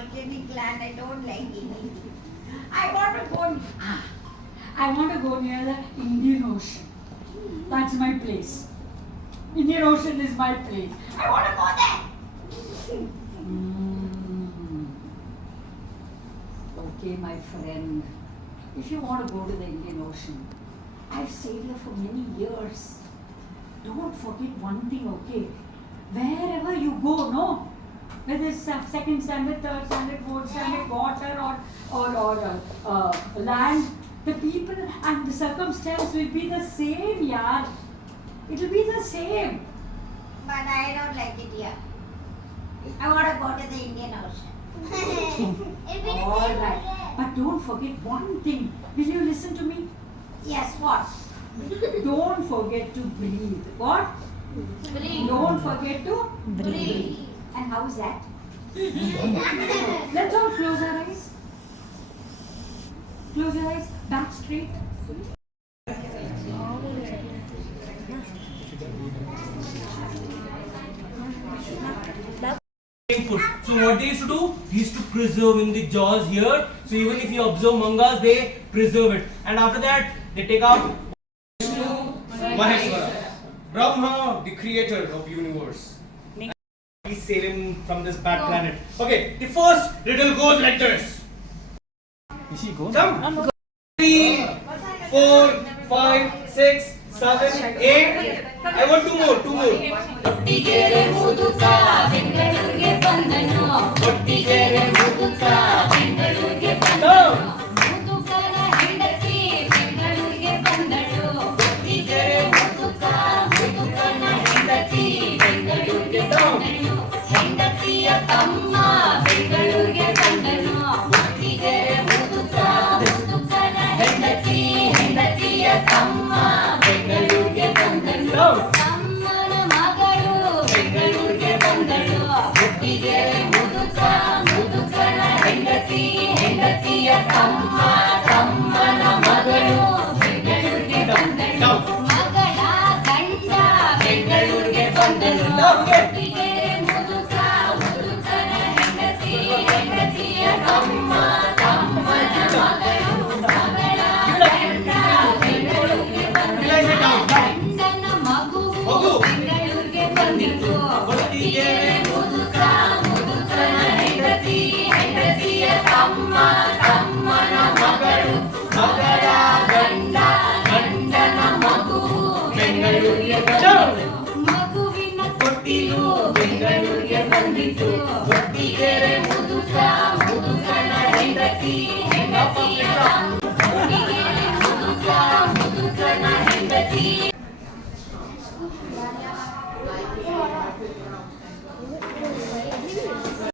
volcanic land. I don't like it. I want to go. I want to go near the Indian Ocean. That's my place. Indian Ocean is my place. I want to go there. Okay, my friend. If you want to go to the Indian Ocean, I've stayed here for many years. Don't forget one thing, okay? Wherever you go, no? Whether it's second standard, third standard, fourth standard, water or land, the people and the circumstance will be the same, yaar. It will be the same. But I don't like it here. I want to go to the Indian Ocean. All right. But don't forget one thing. Will you listen to me? Yes, what? Don't forget to breathe. What? Breathe. Don't forget to Breathe. And how is that? Let's all close our eyes. Close your eyes. Back straight. Food. So what they used to do? They used to preserve in the jaws here. So even if you observe mangas, they preserve it. And after that, they take out Maheshwara, Brahma, the creator of universe. He's saving from this bad planet. Okay, the first riddle goes like this. Jump. 3, 4, 5, 6, 7, 8. I want two more. ಒಟ್ಟಿಗೆರೆ ಮುದುಕ ಬೆಂಗಳೂರಿಗೆ ಬಂದನು ಒಟ್ಟಿಗೆರೆ ಮುದುಕ ಬೆಂಗಳೂರಿಗೆ ಬಂದನು ಮುದುಕನ ಹೆಂಡತಿ ಬೆಂಗಳೂರಿಗೆ ಬಂದಳು ಒಟ್ಟಿಗೆರೆ ಮುದುಕ ಮುದುಕನ ಹೆಂಡತಿ ಬೆಂಗಳೂರಿಗೆ ಬಂದಳು ಹೆಂಡತಿಯ ತಮ್ಮ ಬೆಂಗಳೂರಿಗೆ ಬಂದನು ಒಟ್ಟಿಗೆರೆ ಮುದುಕ ಮುದುಕನ ಹೆಂಡತಿ ಹೆಂಡತಿಯ ತಮ್ಮ ಬೆಂಗಳೂರಿಗೆ ಬಂದನು ತಮ್ಮನ ಮಗಳು ಬೆಂಗಳೂರಿಗೆ ಬಂದಳು ಒಟ್ಟಿಗೆರೆ ಮುದುಕ ಮುದುಕನ ಹೆಂಡತಿ ಹೆಂಡತಿಯ ತಮ್ಮ ತಮ್ಮನ ಮಗಳು ಬೆಂಗಳೂರಿಗೆ ಬಂದಳು ಮಗಳ ಗಂಡ ಬೆಂಗಳೂರಿಗೆ ಬಂದಳು ಒಟ್ಟಿಗೆರೆ ಮುದುಕ ಮುದುಕನ ಹೆಂಡತಿ ಹೆಂಡತಿಯ ತಮ್ಮ ತಮ್ಮನ ಮಗಳು ಮಗಳ ಗಂಡ ಬೆಂಗಳೂರಿಗೆ ಬಂದಳು ಗಂಡನ ಮಗುವು ಬೆಂಗಳೂರಿಗೆ ಬಂದಿತು ಒಟ್ಟಿಗೆರೆ ಮುದುಕ ಮುದುಕನ ಹೆಂಡತಿ ಹೆಂಡತಿಯ ತಮ್ಮ ತಮ್ಮನ ಮಗಳು ಮಗಳ ಗಂಡ ಗಂಡನ ಮಗುವು ಬೆಂಗಳೂರಿಗೆ ಬಂದಿತು ಮಗುವಿನ ತೊಟ್ಟಿಲು ಬೆಂಗಳೂರಿಗೆ ಬಂದಿತು ಒಟ್ಟಿಗೆರೆ ಮುದುಕ ಮುದುಕನ ಹೆಂಡತಿ ಹೆಂಡತಿಯ ಒಟ್ಟಿಗೆರೆ ಮುದುಕ ಮುದುಕನ ಹೆಂಡತಿ